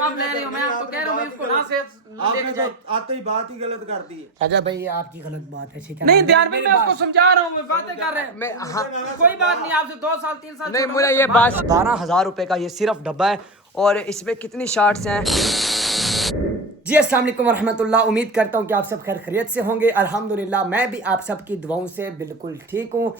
आप ले रहे हो, मैं आपको कह रहा हूँ उसको ना से लेके जाए। आते ही बात ही गलत कर दी है। राजा भाई आपकी गलत बात है, ठीक है? नहीं ध्यान भाई, मैं उसको समझा रहा हूँ, बातें कर रहे हैं। मैं हाँ कोई बात नहीं, आपसे 2 साल 3 साल नहीं, छोटा मुझे हूँ, ये तो बात 12,000 रुपए का ये सिर्फ डब्बा है और इसमें कितनी शार्ट्स हैं। जी अस्सलाम वालेकुम वरहमतुल्लाह, उम्मीद करता हूँ कि आप सब खैर खैरियत से होंगे। अल्हम्दुलिल्लाह मैं भी आप सब की दुआओं से बिल्कुल ठीक हूँ।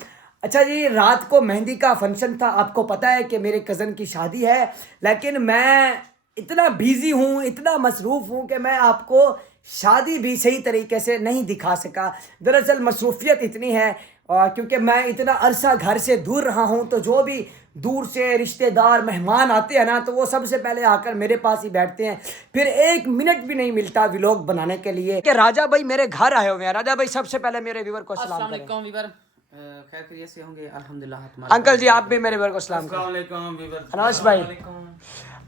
अच्छा जी, रात को मेहंदी का फंक्शन था। आपको पता है कि मेरे कज़न की शादी है, लेकिन मैं इतना बिजी हूँ, इतना मसरूफ़ हूँ कि मैं आपको शादी भी सही तरीके से नहीं दिखा सका। दरअसल मसरूफियत इतनी है क्योंकि मैं इतना अरसा घर से दूर रहा हूँ, तो जो भी दूर से रिश्तेदार मेहमान आते हैं ना, तो वो सबसे पहले आकर मेरे पास ही बैठते हैं, फिर 1 मिनट भी नहीं मिलता व्लॉग बनाने के लिए कि राजा भाई मेरे घर आए हुए हैं। राजा भाई सबसे पहले मेरे व्यूअर को सलाम करें। अस्सलाम वीवर, खैर खैरियत से होंगे अल्हम्दुलिल्लाह। तुम्हारे अंकल जी आप भी मेरे व्यूअर को सलाम करें। अस्सलाम वालेकुम वीवर। अनस भाई,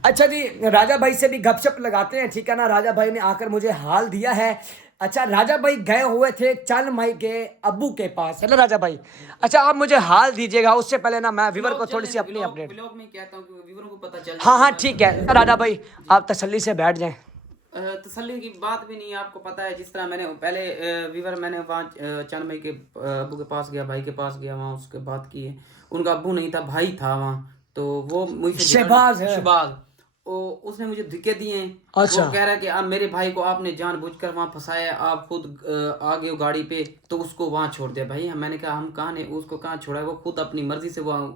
अच्छा जी, राजा भाई से भी गपशप लगाते हैं, ठीक है ना? राजा भाई ने आकर मुझे हाल दिया है। अच्छा, राजा भाई गए हुए थे चंद भाई के अब्बू के पास, है ना राजा भाई? अच्छा, आप मुझे हाल दीजिएगा, उससे पहले ना मैं व्यूअर को थोड़ी सी अपनी अपडेट। व्लॉग में कहता हूँ कि व्यूअरों को पता चल हाँ हाँ ठीक है राजा भाई, आप तसल्ली से बैठ जाएं। तसल्ली की बात भी नहीं है, आपको पता है जिस तरह मैंने पहले वीवर मैंने वहाँ चंद भाई के अब्बू के पास गया, भाई के पास गया, वहाँ उसके बात की है। उनका अब्बू नहीं था, भाई था वहाँ, तो वो मुझसे शहबाज है। शहबाज, उसने मुझे धक्के दिए हैं। अच्छा। वो कह रहा है कि अब मेरे भाई को आपने जानबूझकर वहाँ फंसाया, आप खुद आ गए हो गाड़ी पे, तो उसको वहाँ छोड़ दिया। भाई मैंने कहा हम कहाँ ने उसको कहाँ छोड़ा है, वो खुद अपनी मर्जी से वहाँ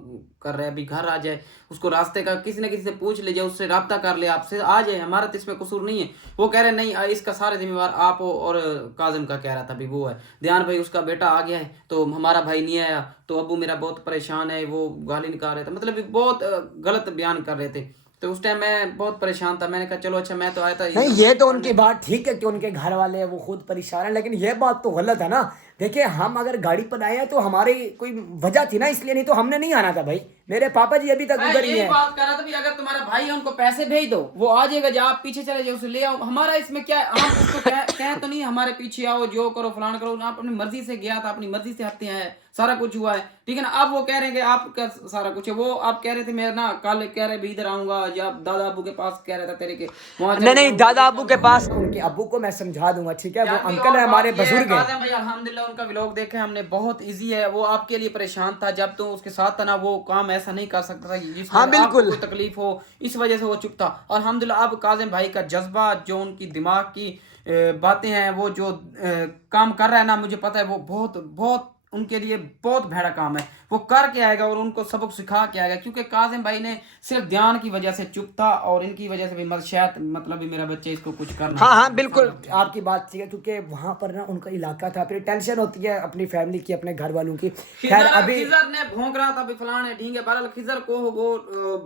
कर रहा है। अभी घर आ जाए, उसको रास्ते का किसी न किसी से पूछ ले जाए, उससे राब्ता कर ले, आपसे आ जाए, हमारा तो इसमें कसूर नहीं है। वो कह रहे नहीं, इसका सारे जिम्मेवार आप हो। और काजिम का कह रहा था भी वो है ध्यान भाई, उसका बेटा आ गया है तो हमारा भाई नहीं आया, तो अबू मेरा बहुत परेशान है, वो गाली निकाल रहे थे, मतलब बहुत गलत बयान कर रहे थे। तो उस टाइम मैं बहुत परेशान था, मैंने कहा चलो अच्छा मैं तो आया था। नहीं, ये तो उनकी बात ठीक है कि उनके घर वाले हैं वो खुद परेशान है, लेकिन ये बात तो गलत है ना। देखिए, हम अगर गाड़ी पर आए हैं तो हमारी कोई वजह थी ना, इसलिए, नहीं तो हमने नहीं आना था भाई। मेरे पापा जी अभी तक मैं उधर ही यही हैं। बात कर रहा था भी अगर तुम्हारा भाई है उनको पैसे भेज दो, वो आ जाएगा, जब आप पीछे चले जाओ उसे ले आओ, हमारा इसमें क्या है? हम उसको कह तो नहीं हमारे पीछे आओ, जो करो फलान करो, आप अपनी मर्जी से गया था, अपनी मर्जी से हत्या है, सारा कुछ हुआ है, ठीक है ना? अब वो कह रहे हैं कि आपका सारा कुछ है। वो आप कह रहे थे मैं ना कल कह रहे भी इधर आऊंगा, या दादा अबू के पास कह रहा था तेरे के वहां। नहीं, दादा अबू के पास, उनके अबू को मैं समझा दूंगा, ठीक है? वो अंकल है, हमारे बुजुर्ग हैं भाई। अल्हम्दुलिल्लाह उनका व्लॉग देखे हमने, बहुत इजी है। वो आपके लिए परेशान था, जब तुम उसके साथ था ना, वो काम ऐसा नहीं कर सकता था जिसमें हाँ, बिल्कुल। आपको कोई तकलीफ हो, इस वजह से वो चुप था। और अल्हम्दुलिल्लाह अब काजिम भाई का जज्बा, जो उनकी दिमाग की बातें हैं, वो जो काम कर रहा है ना, मुझे पता है वो बहुत बहुत उनके लिए बहुत भैड़ा काम है। वो करके आएगा और उनको सबक सिखा के आएगा, क्योंकि काजिम भाई ने सिर्फ ध्यान की वजह से चुप था, और इनकी वजह से भी शायद मतलब भी मेरा बच्चे इसको कुछ करना। हाँ हाँ बिल्कुल, आपकी बात ठीक है, क्योंकि वहां पर ना उनका इलाका था, फिर टेंशन होती है अपनी फैमिली की, अपने घर वालों की। खैर अभी खिजर ने भौंक रहा था भी फलान है ढींगे, बहरहाल खिजर को वो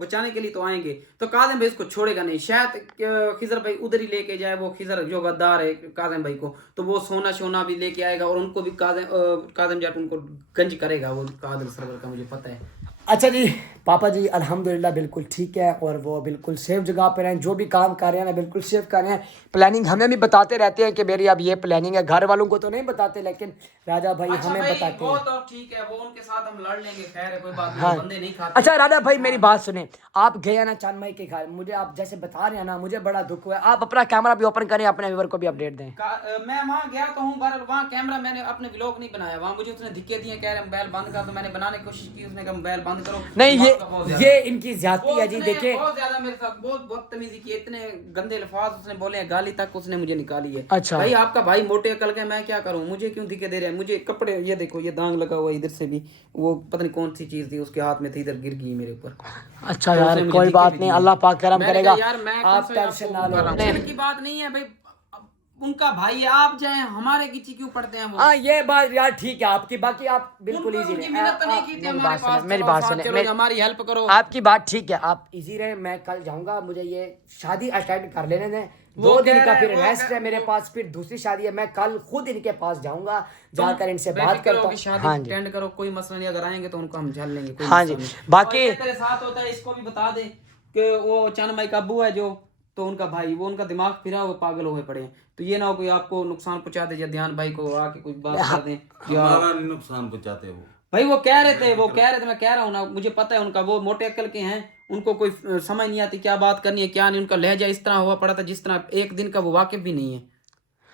बचाने के लिए तो आएंगे, तो काजिम भाई इसको छोड़ेगा नहीं। शायद खिजर भाई उधर ही लेके जाए, वो खिजर जो गद्दार है काजिम भाई को, तो वो सोना शोना भी लेके आएगा, और उनको भी काजिम जाट उनको गंज करेगा, वो कादिर सरवर का मुझे पता है। अच्छा जी, पापा जी अल्हम्दुलिल्लाह बिल्कुल ठीक है, और वो बिल्कुल सेफ जगह पर हैं, जो भी काम कर रहे हैं ना बिल्कुल सेफ कर रहे हैं। प्लानिंग हमें भी बताते रहते हैं कि मेरी अब ये प्लानिंग है, घर वालों को तो नहीं बताते, लेकिन राजा भाई अच्छा हमें भाई, बताते वो हैं। तो ठीक है, वो उनके साथ हम लड़ लेंगे, खैर है, कोई बात नहीं, हाँ। बंदे नहीं खाते। अच्छा राजा भाई मेरी बात सुने, आप गए ना चांद भाई के घर, मुझे आप जैसे बता रहे हैं ना, मुझे बड़ा दुख हुआ है। आप अपना कैमरा भी ओपन करें, अपने व्यूअर को भी अपडेट दें। मैं वहाँ गया तो हूँ, बहरहाल वहाँ कैमरा मैंने अपने व्लॉग नहीं बनाया, वहाँ मुझे उसने धक्के दिए, कह रहे मोबाइल बंद कर, तो मैंने बनाने की कोशिश की, उसने कहा मोबाइल बंद करो। नहीं, ये इनकी ज्यादती है जी। देखिए बहुत ज्यादा मेरे साथ बहुत बदतमीजी की, इतने गंदे अल्फाज उसने बोले हैं, गाली तक उसने मुझे निकाली है। अच्छा भाई आपका भाई मोटे अकल का, मैं क्या करूं, मुझे क्यों धक्के दे रहे हैं? मुझे कपड़े, ये देखो ये दाग लगा हुआ है, इधर से भी वो पता नहीं कौन सी चीज थी उसके हाथ में थी, इधर गिर गई मेरे ऊपर। अच्छा तो यार उसने मुझे कोई धक्के बात भी नहीं, दिए। अल्लाह पाक करम मैंने करेगा, कहा, यार मैं आप कौन सा टेंशन ना लो। दिल की बात नहीं है भाई, उनका भाई है, आप जाए हमारे किची क्यों पड़ते हैं वो? हाँ ये बात यार ठीक है आपकी, बाकी आप बिल्कुल इजी उनकी रहे। मेहनत तो नहीं की थी हमारे पास, मेरी बात सुने, चलो हमारी हेल्प करो। आपकी बात ठीक है, आप इजी रहे। मैं कल जाऊंगा, मुझे ये शादी अटेंड कर लेने दें, वो 2 दिन कह का रहे फिर हैं, वो रेस्ट है मेरे पास, फिर दूसरी शादी है। मैं कल खुद इनके पास जाऊंगा, जाकर इनसे बात करता हूँ। शादी हाँ जी, अटेंड करो, कोई मसला नहीं, अगर आएंगे तो उनको हम झेल लेंगे, कोई हाँ मसला जी। नहीं। बाकी और ये तेरे साथ होता है, इसको भी बता दे कि वो चांद भाई का अब्बू है जो, तो उनका भाई, वो उनका दिमाग फिरा, वो पागल हुए पड़े हैं, तो ये ना हो कोई आपको नुकसान पहुंचा दे, या ध्यान भाई को आके कोई बात कर दें। हमारा नुकसान पहुंचाते वो। भाई वो कह रहे थे मैं कह रहा हूँ ना, मुझे पता है उनका, वो मोटे अक्ल के हैं, उनको कोई समझ नहीं आती क्या बात करनी है क्या नहीं। उनका लहजा इस तरह हुआ पड़ा था जिस तरह एक दिन का वो वाकिफ भी नहीं है,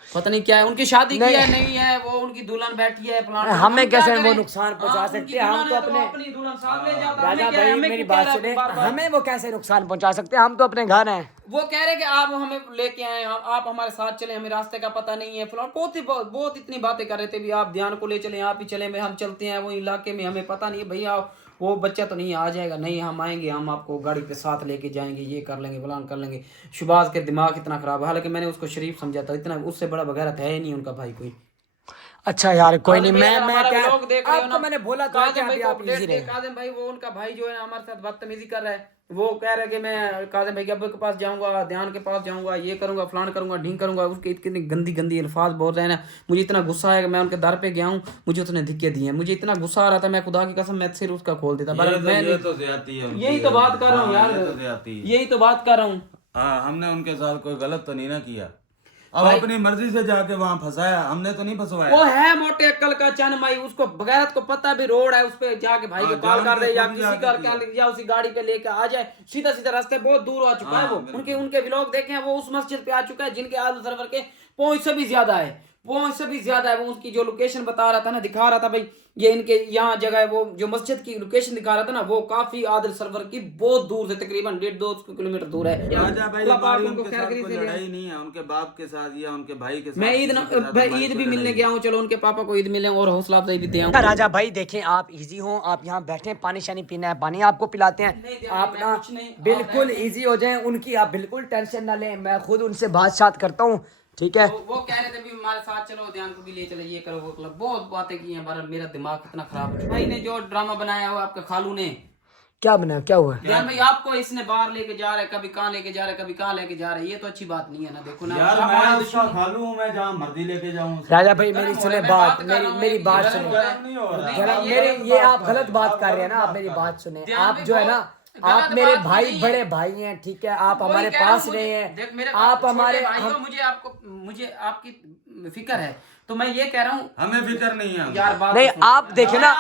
पता नहीं क्या है। उनकी शादी की है नहीं है, वो उनकी दुल्हन बैठी है प्लान। हमें कैसे वो नुकसान पहुंचा सकते हैं? हम तो अपने अपनी दुल्हन साथ ले जाता। राजा भाई मेरी बात सुने, हमें वो कैसे नुकसान पहुंचा सकते हैं? हम तो अपने घर हैं। वो कह रहे कि आप हमें लेके आए, आप हमारे साथ चले, हमें रास्ते का पता नहीं है फलान, बहुत इतनी बातें कर रहे थे भी आप ध्यान को ले चले, आप ही चले में हम चलते हैं वो इलाके में, हमें पता नहीं है भैया वो बच्चा तो नहीं आ जाएगा, नहीं हम आएंगे, हम आपको गाड़ी पे साथ लेके जाएंगे, ये कर लेंगे फलान कर लेंगे। शुबाज के दिमाग इतना खराब है, हालांकि मैंने उसको शरीफ समझा था, इतना उससे बड़ा बगैरत है ही नहीं उनका भाई कोई। अच्छा यार कोई नहीं, मैं लोग देख रहे हो आपको मैंने बोला था कि अभी आप इजी रहे। काजिम भाई वो उनका भाई जो है हमारे साथ बदतमीजी कर रहा है, वो कह रहा है कि मैं काजिम भाई के अब्बू के पास जाऊंगा, ध्यान के पास जाऊंगा, ये करूंगा फलान करूंगा ढींग करूंगा। उसके इतनी गंदी गंदी अल्फाज बोल रहे हैं ना, मुझे इतना गुस्सा है कि मैं उनके दर पे गया हूँ, मुझे उसने धिक्के दिए हैं, मुझे इतना गुस्सा आ रहा था, मैं खुदा की कसम मैं सिर उसका खोल देता। यही तो बात कर रहा हूँ यार, यही तो बात कर रहा हूँ। हाँ, हमने उनके साथ कोई गलत तो नहीं ना किया, अब अपनी मर्जी से जाके वहाँ फंसाया, हमने तो नहीं फंसवाया। वो है मोटे अक्ल का चन भाई, उसको बगैरत को पता भी रोड है, उस पे जाके भाई को कॉल कर दे या किसी का या उसी गाड़ी पे लेके आ जाए, सीधा सीधा रास्ते बहुत दूर आ चुका है वो। उनके व्लॉग देखे हैं, वो उस मस्जिद पे आ चुका है जिनके आलू सरवर के पहुंच से भी ज्यादा है, पहुंच से भी ज्यादा है। वो उसकी जो लोकेशन बता रहा था ना, दिखा रहा था भाई ये इनके यहाँ जगह है, वो जो मस्जिद की लोकेशन दिखा रहा था ना, वो काफी आदिल सरवर की बहुत दूर से तकरीबन 1.5-2 किलोमीटर दूर है। राजा भाई उनके साथ कोई लड़ाई नहीं है, उनके बाप के साथ या उनके भाई के साथ। मैं ईद भी मिलने गया हूँ, चलो उनके पापा को ईद मिले और हौसला अफजाई भी दिया। राजा भाई देखें, आप इजी हो, आप यहाँ बैठे, पानी शानी पीना है, पानी आपको पिलाते हैं, आप ना बिल्कुल इजी हो जाएं। उनकी आप बिल्कुल टेंशन ना लें, मैं खुद उनसे बात करता हूँ, ठीक है? वो कह रहे थे भी हमारे साथ चलो, ध्यान को भी ले चलो, ये करो वो करो, बहुत बातें की हैं, मेरा दिमाग कितना खराब है। भाई ने जो ड्रामा बनाया हुआ आपके खालू ने, क्या बना, क्या हुआ? ध्यान भाई आपको इसने बाहर लेके जा रहा है, कभी कहाँ लेके जा रहा है, कभी कहाँ लेके जा रहा है, ये तो अच्छी बात नहीं है ना। देखो ना यार, मैं उसका खालू हूँ, मैं जहाँ मर्जी लेके जाऊँ। राजा भाई मेरी सुने बात, मेरी बात सुने, ये आप गलत बात कर रहे हैं ना, आप मेरी बात सुने। आप जो है ना, आप मेरे भाई, बड़े भाई हैं, ठीक है? आप हमारे पास रहे हैं, आप हमारे, मुझे आपकी फिक्र है, तो मैं ये कह रहा हूँ हमें फिक्र नहीं है यार। बात नहीं, आप देखे ना,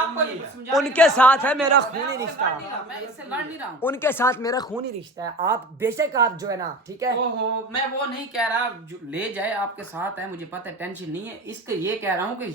उनके साथ है मेरा खूनी रिश्ता, मैं इससे लड़ नहीं रहा हूँ, उनके साथ मेरा खूनी रिश्ता है। आप बेशक आप जो है ना, ठीक है? ओहो, मैं वो नहीं कह रहा ले जाए, आपके साथ है, मुझे पता है, टेंशन नहीं है। इसके ये कह रहा हूँ कि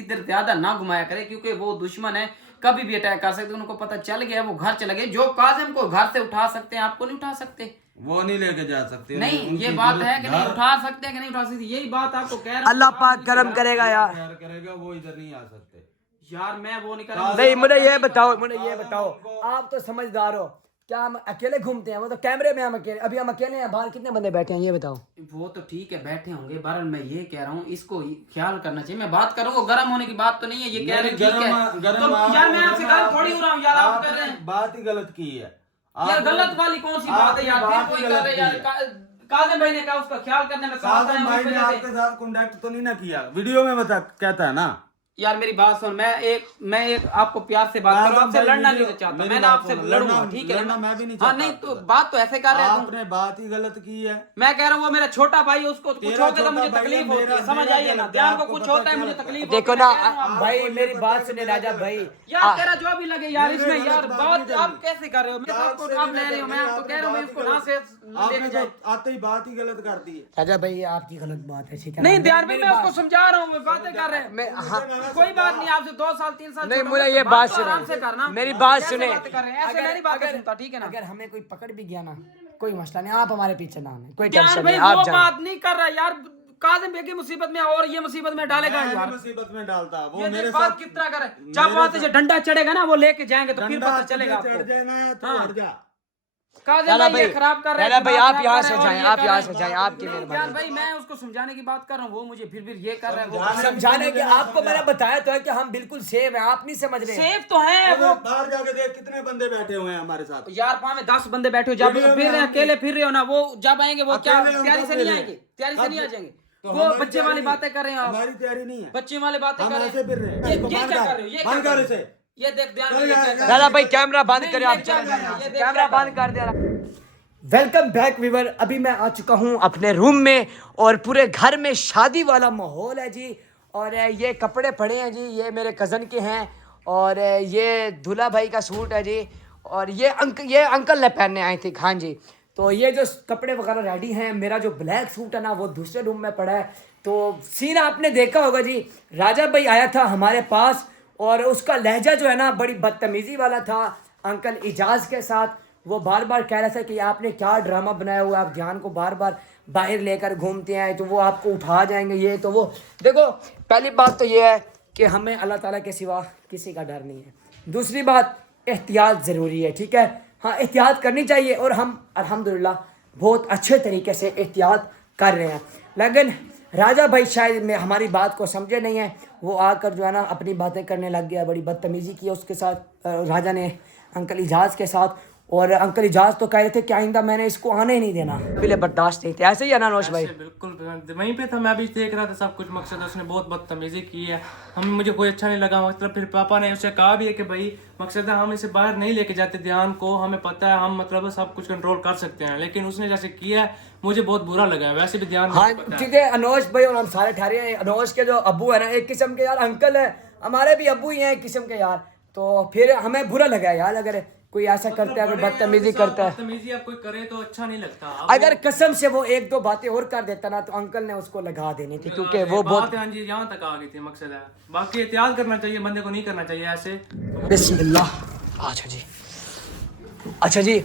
इधर ज्यादा ना घुमाया करे, क्योंकि वो दुश्मन है, कभी भी अटैक कर सकते। उनको पता चल गया, वो घर चले गए। जो काजिम को घर से उठा सकते हैं, आपको नहीं उठा सकते, वो नहीं लेके जा सकते। नहीं, ये बात है कि नहीं उठा सकते हैं कि नहीं उठा सकते, यही बात आपको कह रहा हूं। अल्लाह पाक करम करेगा यार, करेगा, वो इधर नहीं आ सकते यार। मैं वो नहीं कर रहा। नहीं, मुझे ये बताओ, आप तो समझदार हो, क्या हम अकेले घूमते हैं? वो तो कैमरे में हम अकेले, अभी हम अकेले हैं, बाहर कितने बंदे बैठे हैं ये बताओ। वो तो ठीक है बैठे होंगे, बहरहाल मैं ये कह रहा हूँ इसको ख्याल करना चाहिए। मैं बात करूँ, गर्म होने की बात तो नहीं है, ये कह रहे ठीक है तो यार मैं आपसे गर्म थोड़ी हो रहा हूँ यार, आप कर रहे हैं बात ही गलत की है यार। गलत वाली कौन सी बात है यार, फिर कोई कर रहे यार। काजिम भाई ने कहा उसका ख्याल करने में साथ काजिम भाई ने आपके साथ कॉन्टेक्ट तो नहीं ना किया, वीडियो में बता कहता है ना। यार मेरी बात सुन, मैं एक आपको प्यार से बात करूं, आपसे लड़ना नहीं चाहता, मैं ना आपसे लड़ूंगा, ठीक है? मैं भी नहीं हाँ, नहीं तो बात तो ऐसे कर रहे हैं आपने बात ही गलत की है। मैं कह रहा हूँ वो मेरा छोटा भाई है, उसको कुछ हो गया तो मुझे तकलीफ होती है, समझ आइए ना। ध्यान को कुछ होता है मुझे तकलीफ। देखो ना भाई, मेरी बात सुने राजा भाई, यार तेरा जो भी लगे यार इसमें, यार बात आप कैसे कर रहे हो? मैं आपको आप ले रहे हो, मैं आपको कह रहा हूँ इसको ना से लेके जाए, आते ही बात ही गलत कर दी है। राजा भाई आपकी गलत बात है, ठीक है? नहीं ध्यान भाई, मैं उसको समझा रहा हूँ, बातें कर रहे हैं, कोई बात नहीं, आपसे 2 साल 3 साल नहीं, मुझे ये बात सुने, आराम से करना, मेरी बात सुने। ऐसे मेरी बात सुनता, ठीक है ना? अगर हमें कोई पकड़ भी गया ना, कोई मसला नहीं, आप हमारे पीछे ना आए, कोई यार टेंशन भाई नहीं, आप वो जाएं। बात नहीं कर रहा यार। काजिम बेकी मुसीबत में और ये मुसीबत में डालेगा यार, मुसीबत में डालता वो ये मेरे बात साथ कितना करे। जब वहां से डंडा चढ़ेगा ना, वो लेके जाएंगे तो फिर पता चलेगा आपको। चढ़ जाए ना तो हट जा। काजिम भाई ये खराब कर रहे हैं भाई, आप यहाँ से जाएं, आप यहाँ से जाएं, आपकी यार मेहरबानी। भाई मैं उसको समझाने की बात कर रहा हूँ, वो मुझे फिर ये कर रहा है। वो समझाने के आपको मैंने बताया तो है कि हम बिल्कुल सेफ हैं, आप नहीं समझ रहे। सेफ तो है वो, बाहर जाके देख कितने बंदे बैठे हुए हैं हमारे साथ यार वहां में 10 बंदे बैठे हो, जब फिर रहे अकेले फिर रहे हो ना, वो जब आएंगे वो क्या तैयारी से नहीं आएंगे, तैयारी से नहीं आ जाएंगे। वो बच्चे वाली बातें कर रहे हैं आप, हमारी तैयारी नहीं है, बच्चे वाली बातें कर रहे ऐसे फिर रहे हैं। ये क्या कर रहे हो? ये क्या कर रहे हो? ये देख ध्यान से, ये क्या कर रहे हो? दादा भाई कैमरा बंद करें, आप ये क्या कर रहे हो? ये देख कैमरा बंद कर दे। वेलकम बैक वीवर, अभी मैं आ चुका हूँ अपने रूम में और पूरे घर में शादी वाला माहौल है जी। और ये कपड़े पड़े हैं जी, ये मेरे कज़न के हैं और ये दूल्हा भाई का सूट है जी। और ये अंकल ने पहनने आए थे। हाँ जी, तो ये जो कपड़े वगैरह रेडी हैं, मेरा जो ब्लैक सूट है ना वो दूसरे रूम में पड़ा है। तो सीन आपने देखा होगा जी, राजा भाई आया था हमारे पास और उसका लहजा जो है ना बड़ी बदतमीज़ी वाला था अंकल इजाज़ के साथ। वो बार बार कह रहा था कि आपने क्या ड्रामा बनाया हुआ है, आप ध्यान को बार बार बाहर लेकर घूमते हैं तो वो आपको उठा जाएंगे, ये तो वो। देखो पहली बात तो ये है कि हमें अल्लाह ताला के सिवा किसी का डर नहीं है। दूसरी बात, एहतियात ज़रूरी है, ठीक है। हाँ, एहतियात करनी चाहिए और हम अल्हम्दुलिल्लाह बहुत अच्छे तरीके से एहतियात कर रहे हैं। लेकिन राजा भाई शायद में हमारी बात को समझे नहीं है, वो आकर जो है ना अपनी बातें करने लग गया, बड़ी बदतमीज़ी की उसके साथ राजा ने अंकल इजाज़ के साथ। और अंकल इजाज़ तो कह रहे थे कि आइंदा मैंने इसको आने ही नहीं देना, बिल्कुल बर्दाश्त नहीं थे। ऐसे ही है ना नौश भाई? बिल्कुल वहीं पे था, मैं भी देख रहा था सब कुछ। मकसद उसने बहुत बदतमीजी की है, मुझे कोई अच्छा नहीं लगा। मतलब फिर पापा ने उसे कहा भी है कि भाई मकसद है हम इसे बाहर नहीं लेके जाते ध्यान को, हमें पता है हम मतलब सब कुछ कंट्रोल कर सकते हैं, लेकिन उसने जैसे किया है मुझे बहुत बुरा लगा है। वैसे भी ध्यान हाँ ठीक है अनोश भाई, और हम सारे ठहरे हैं। अनोश के जो अब्बू है ना एक किस्म के यार अंकल है, हमारे भी अब्बू ही हैं एक किस्म के यार। तो फिर हमें बुरा लगा यार अगर कोई ऐसा करता है, कोई बदतमीजी करता है। बदतमीजी आप कोई करे तो अच्छा नहीं लगता। अगर कसम से वो एक दो बातें और कर देता ना तो अंकल ने उसको लगा देनी थी, क्योंकि वो बहुत हाँ जी यहाँ तक आ गई थी। मकसद है बाकी एहतियात करना चाहिए, बंदे को नहीं करना चाहिए ऐसे। बिस्मिल्लाह। अच्छा जी, अच्छा जी,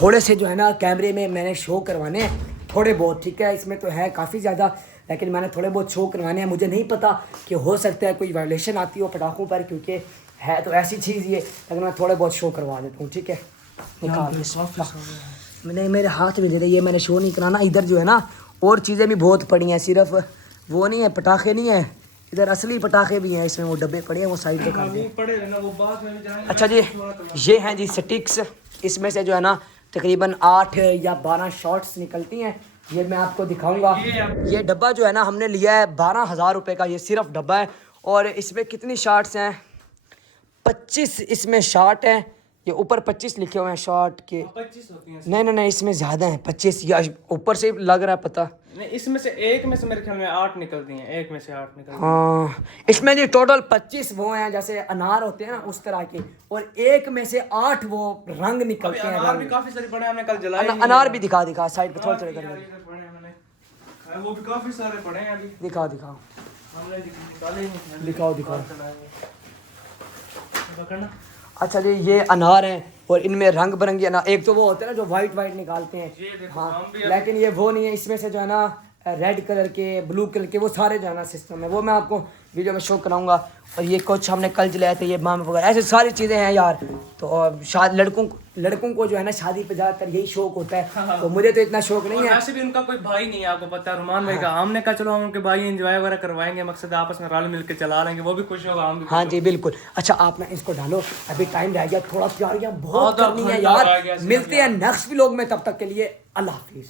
थोड़े से जो है ना कैमरे में मैंने शो करवाने हैं थोड़े बहुत, ठीक है। इसमें तो है काफ़ी ज़्यादा, लेकिन मैंने थोड़े बहुत शो करवाने हैं। मुझे नहीं पता कि हो सकता है कोई वायलेशन आती हो पटाखों पर, क्योंकि है तो ऐसी चीज़ ये, लेकिन मैं थोड़े बहुत शो करवा देता हूँ, ठीक है। मैंने मेरे हाथ में दे दे, ये मैंने शो नहीं कराना। इधर जो है ना और चीज़ें भी बहुत पड़ी हैं, सिर्फ वो नहीं है, पटाखे नहीं है, इधर असली पटाखे भी हैं। इसमें वो डब्बे पड़े हैं, वो साइड पे कर दें। अच्छा जी, ये हैं जी स्टिक्स, इसमें से जो है ना तकरीबन 8 या 12 शॉट्स निकलती हैं। ये मैं आपको दिखाऊंगा। ये डब्बा जो है ना हमने लिया है 12,000 रुपये का, ये सिर्फ डब्बा है। और इसमें कितनी शॉट्स हैं? 25 इसमें शॉट हैं। ये ऊपर 25 लिखे हुए हैं शॉट के। 25 होती हैं। नहीं, इसमें ज़्यादा हैं 25, या ऊपर से लग रहा है पता नहीं। इसमें से एक में से मेरे ख्याल में 8 निकलती हैं, एक में से 8 निकलती हैं। हाँ, इसमें जी टोटल 25 वो हैं जैसे अनार होते हैं ना उस तरह के, और एक में से 8 वो रंग निकलते हैं। अनार भी काफी सारे पड़े हैं, हमने कल जलाए। अनार भी दिखा साइड पे थोड़े करके वो भी काफी सारे पड़े हैं अभी। दिखाओ हमने निकाले ही नहीं। दिखाओ। पकड़ना। अच्छा जी, ये अनार हैं और इनमें रंग बिरंगे अनार, एक तो वो होते हैं ना जो वाइट निकालते हैं, हाँ, लेकिन ये वो नहीं है। इसमें से जो है ना रेड कलर के, ब्लू कलर के, वो सारे जो है ना सिस्टम है, वो मैं आपको वीडियो में शो कराऊंगा। और ये कुछ हमने कल जलाए थे, ये माम वगैरह, ऐसे सारी चीज़ें हैं यार। तो शायद लड़कों को जो है ना शादी पे ज़्यादातर यही शौक होता है, तो मुझे तो इतना शौक नहीं है। वैसे भी उनका कोई भाई नहीं है, आपको पता है रुमान भाई का। हमने कहा चलो हम उनके भाई एंजॉय वगैरह करवाएंगे, मकसद आपस में रल मिल के चला लेंगे, वो भी खुश होगा, हम भी। हाँ जी बिल्कुल। अच्छा आप ना इसको डालो, अभी टाइम रह गया थोड़ा, प्यारियाँ बहुत करनी है यार। मिलते हैं नेक्स्ट व्लॉग में, तब तक के लिए अल्लाह हाफिज़।